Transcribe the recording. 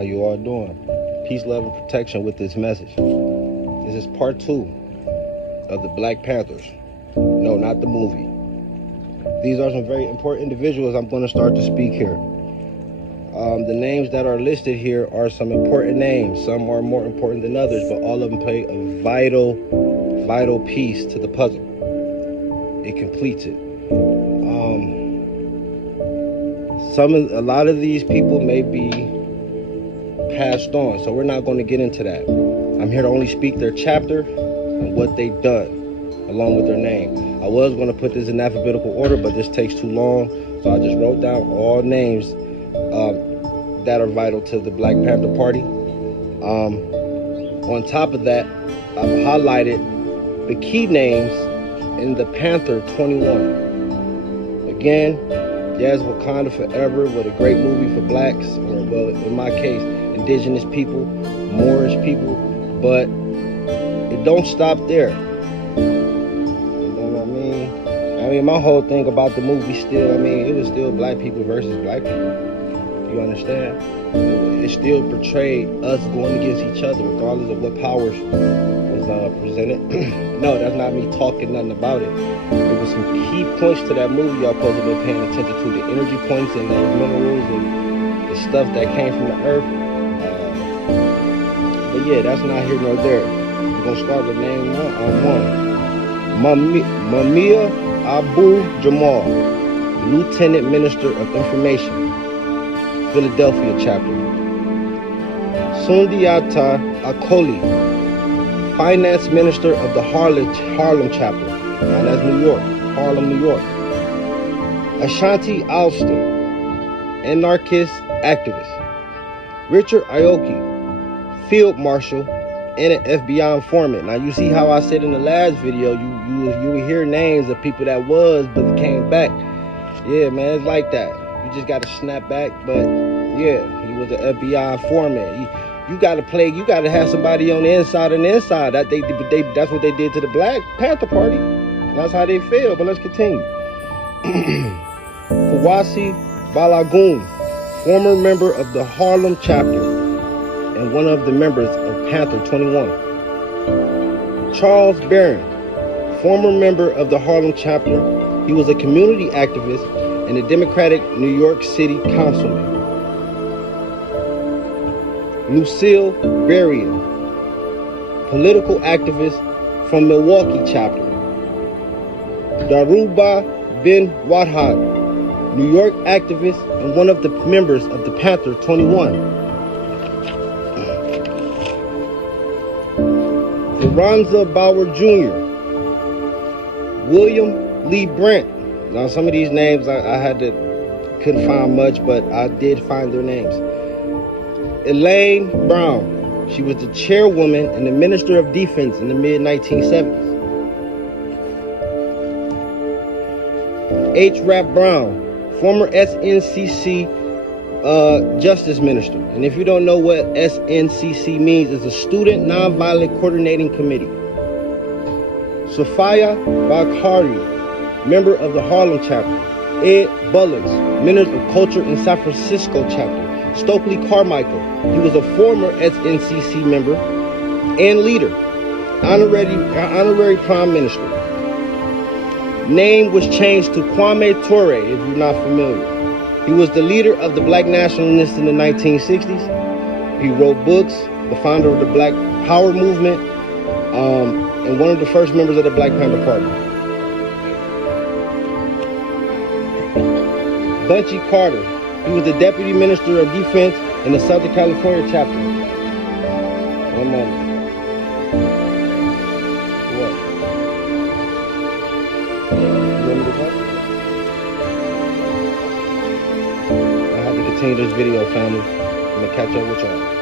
How you all doing? Peace, love, and protection with this message. This is part 2 of the Black Panthers. No, not the movie. These are some very important individuals I'm going to start to speak here. The names that are listed here are some important names. Some are more important than others, but all of them play a vital piece to the puzzle. It completes it. A lot of these people may be passed on, so we're not going to get into that. I'm here to only speak their chapter and what they've done, along with their name. I was going to put this in alphabetical order, but this takes too long, so I just wrote down all names that are vital to the Black Panther Party. On top of that, I've highlighted the key names in the Panther 21. Again, yes, Wakanda Forever, what a great movie for blacks, or well, in my case, indigenous people, Moorish people, but it don't stop there. You know what I mean? I mean, my whole thing about the movie still, it was still black people versus black people. You understand? It still portrayed us going against each other, regardless of what powers was presented. No, that's not me talking nothing about it. There was some key points to that movie y'all supposed to be paying attention to. The energy points and the minerals and the stuff that came from the earth. But yeah, that's not here nor there. We're going to start with name one. Mumia Abu Jamal, Lieutenant Minister of Information, Philadelphia chapter. Sundiata Akoli, Finance Minister of the Harlem chapter. Now that's New York, Harlem, New York. Ashanti Alston, anarchist activist. Richard Aoki, Field Marshal and an FBI informant. Now you see how I said in the last video, you will hear names of people that was, but came back. Yeah, man, it's like that. You just got to snap back, but yeah, he was an FBI informant. You got to have somebody on the inside and the inside. That's what they did to the Black Panther Party. That's how they failed, but let's continue. Kawasi Balagoon, former member of the Harlem chapter and one of the members of Panther 21. Charles Barron, former member of the Harlem chapter. He was a community activist and a Democratic New York City councilman. Lucille Berrien, political activist from Milwaukee chapter. Daruba bin Wadhad, New York activist and one of the members of the Panther 21. Veronza Bauer Jr., William Lee Brandt. Now some of these names couldn't find much, but I did find their names. Elaine Brown, she was the chairwoman and the Minister of Defense in the mid-1970s. H. Rap Brown, former SNCC Justice Minister. And if you don't know what SNCC means, it's a Student Nonviolent Coordinating Committee. Sophia Bakari, member of the Harlem chapter. Ed Bullins, Minister of Culture in San Francisco chapter. Stokely Carmichael, he was a former SNCC member and leader, honorary prime minister. Name was changed to Kwame Ture, if you're not familiar. He was the leader of the Black Nationalists in the 1960s. He wrote books, the founder of the Black Power movement, and one of the first members of the Black Panther Party. Bunchy Carter, he was the Deputy Minister of Defense in the Southern California chapter. One moment. What? You want me to go? I have to continue this video, family. I'm going to catch up with y'all.